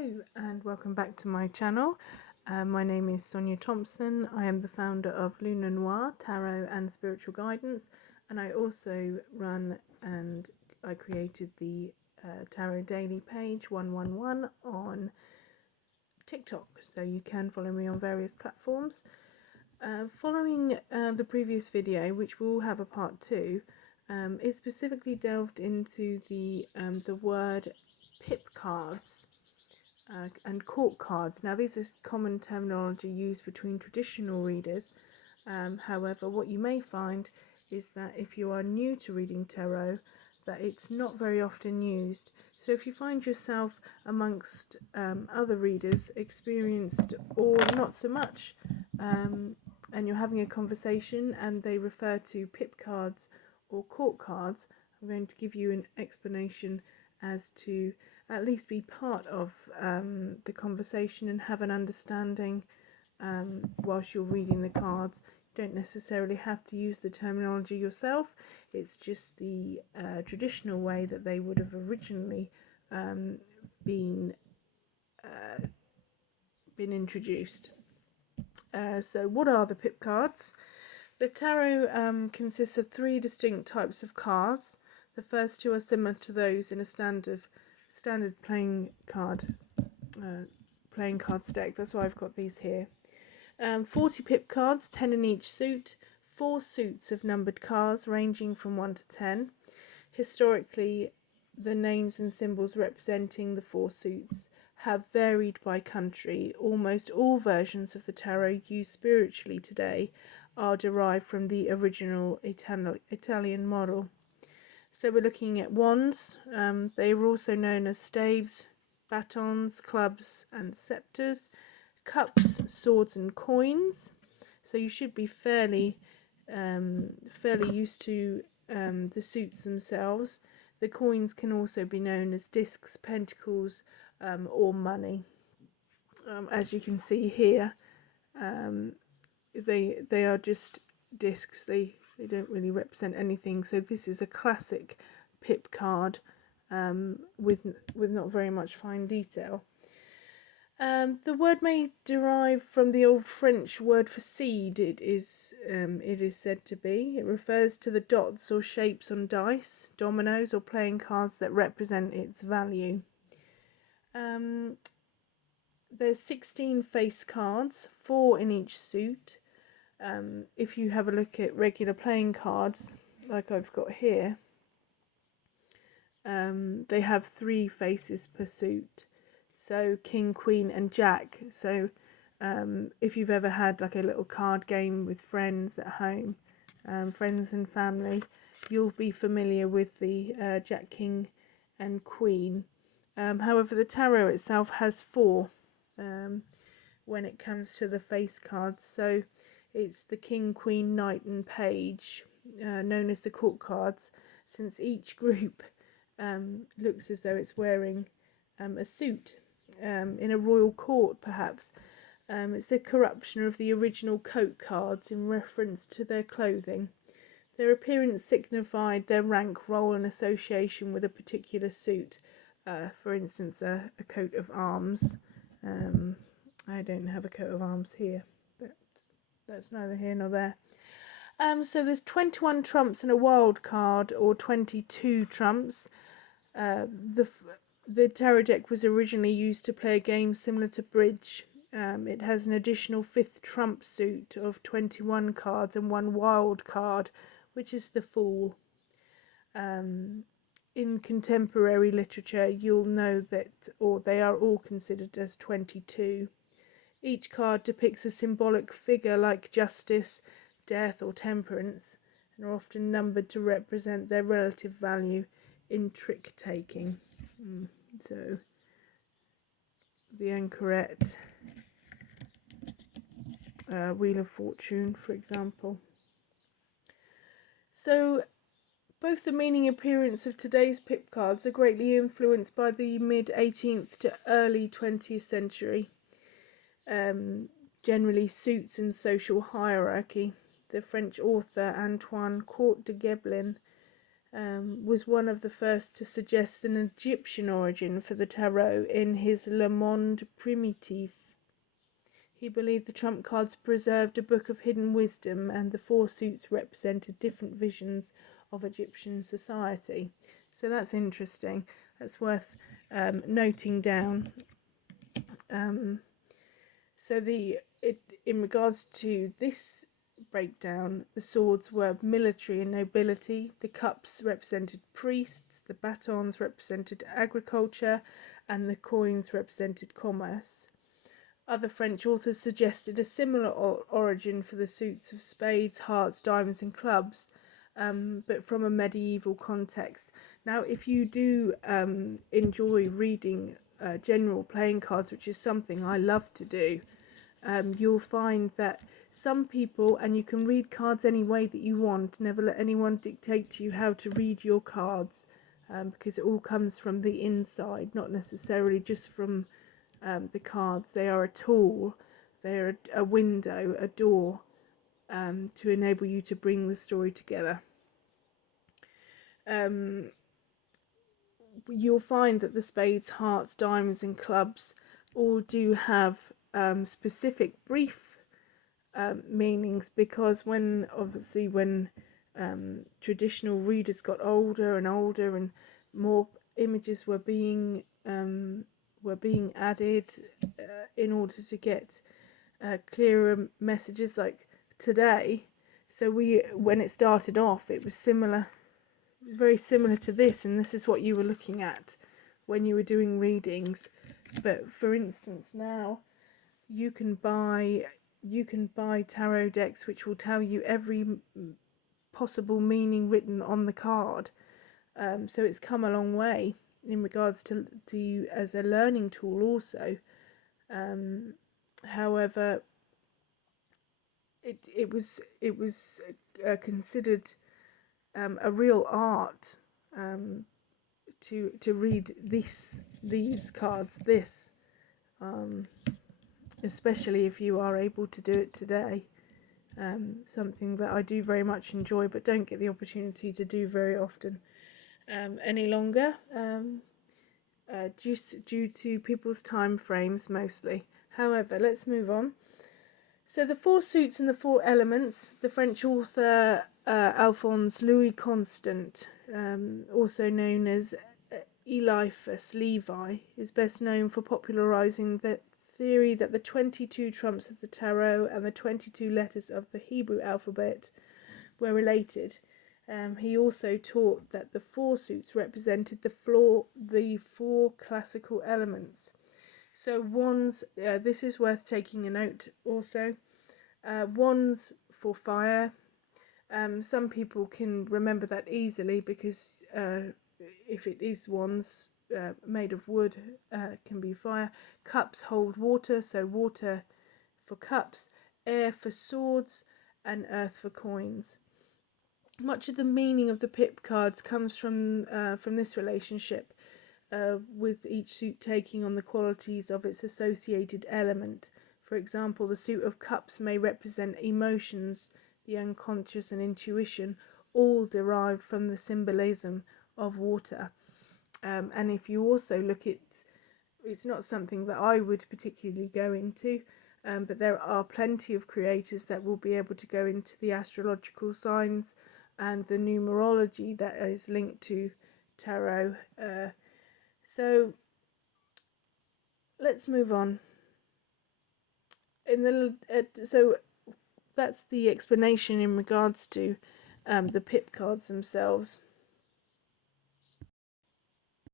Hello and welcome back to my channel. My name is Sonia Thompson. I am the founder of Luna Noir Tarot and Spiritual Guidance, and I also run and I created the Tarot Daily page 111 on TikTok, so you can follow me on various platforms. Following the previous video, which will have a part 2, it specifically delved into the word pip cards and court cards. Now, these are common terminology used between traditional readers. However, what you may find is that if you are new to reading tarot, that it's not very often used. So if you find yourself amongst other readers, experienced or not so much, and you're having a conversation and they refer to pip cards or court cards, I'm going to give you an explanation as to at least be part of the conversation and have an understanding whilst you're reading the cards. You don't necessarily have to use the terminology yourself. It's just the traditional way that they would have originally been introduced. So what are the pip cards? The tarot consists of 3 distinct types of cards. The first 2 are similar to those in a standard playing cards deck. That's why I've got these here. 40 pip cards, 10 in each suit, 4 suits of numbered cards ranging from 1 to 10. Historically, the names and symbols representing the 4 suits have varied by country. Almost all versions of the tarot used spiritually today are derived from the original Italian model. So we're looking at wands. They are also known as staves, batons, clubs and scepters, cups, swords and coins. So you should be fairly used to the suits themselves. The coins can also be known as discs, pentacles, or money. As you can see here, they are just discs. They don't really represent anything. So this is a classic pip card with not very much fine detail. The word may derive from the old French word for seed. It is said to be. It refers to the dots or shapes on dice, dominoes, or playing cards that represent its value. There's 16 face cards, 4 in each suit. If you have a look at regular playing cards, like I've got here, they have 3 faces per suit. So king, queen and jack. So if you've ever had like a little card game with friends at home, friends and family, you'll be familiar with the jack, king and queen. However, the tarot itself has 4 when it comes to the face cards. So it's the king, queen, knight and page, known as the court cards, since each group looks as though it's wearing a suit in a royal court, perhaps. It's a corruption of the original coat cards in reference to their clothing. Their appearance signified their rank, role and association with a particular suit. For instance, a coat of arms. I don't have a coat of arms here, but that's neither here nor there. So there's 21 trumps and a wild card, or 22 trumps. The tarot deck was originally used to play a game similar to bridge. It has an additional 5th trump suit of 21 cards and 1 wild card, which is the Fool. In contemporary literature, you'll know that, or they are all considered as 22. Each card depicts a symbolic figure like justice, death or temperance, and are often numbered to represent their relative value in trick taking. So the Anchoret, Wheel of Fortune, for example. So both the meaning and appearance of today's pip cards are greatly influenced by the mid-18th to early 20th century. Generally suits and social hierarchy. The French author Antoine Court de Geblin was one of the first to suggest an Egyptian origin for the tarot in his Le Monde Primitif. He believed the trump cards preserved a book of hidden wisdom, and the four suits represented different visions of Egyptian society. So that's interesting. That's worth noting down. In regards to this breakdown, the swords were military and nobility, the cups represented priests, the batons represented agriculture, and the coins represented commerce. Other French authors suggested a similar origin for the suits of spades, hearts, diamonds, and clubs, but from a medieval context. Now, if you do enjoy reading general playing cards, which is something I love to do, you'll find that some people, and you can read cards any way that you want, never let anyone dictate to you how to read your cards, because it all comes from the inside, not necessarily just from the cards. They are a tool, they're a window, a door, to enable you to bring the story together. You'll find that the spades, hearts, diamonds, and clubs all do have specific brief meanings, because when traditional readers got older and older, and more images were being added in order to get clearer messages, like today. So when it started off, it was similar, very similar to this, and this is what you were looking at when you were doing readings. But for instance, now you can buy tarot decks which will tell you every possible meaning written on the card. So it's come a long way in regards to as a learning tool also. However, it was considered a real art to read these cards, especially if you are able to do it today. Something that I do very much enjoy, but don't get the opportunity to do very often any longer, just due to people's time frames mostly. However, let's move on. So the four suits and the four elements, the French author Alphonse Louis Constant, also known as Eliphas Levi, is best known for popularizing the theory that the 22 trumps of the tarot and the 22 letters of the Hebrew alphabet were related. He also taught that the four suits represented the four classical elements. So wands, this is worth taking a note also. Wands for fire. Some people can remember that easily, because if it is wands made of wood, can be fire. Cups hold water, so water for cups, air for swords, and earth for coins. Much of the meaning of the pip cards comes from this relationship, with each suit taking on the qualities of its associated element. For example, the suit of cups may represent emotions, the unconscious, and intuition, all derived from the symbolism of water. And if you also look at, it's not something that I would particularly go into, but there are plenty of creators that will be able to go into the astrological signs and the numerology that is linked to tarot. So let's move on. So that's the explanation in regards to the pip cards themselves.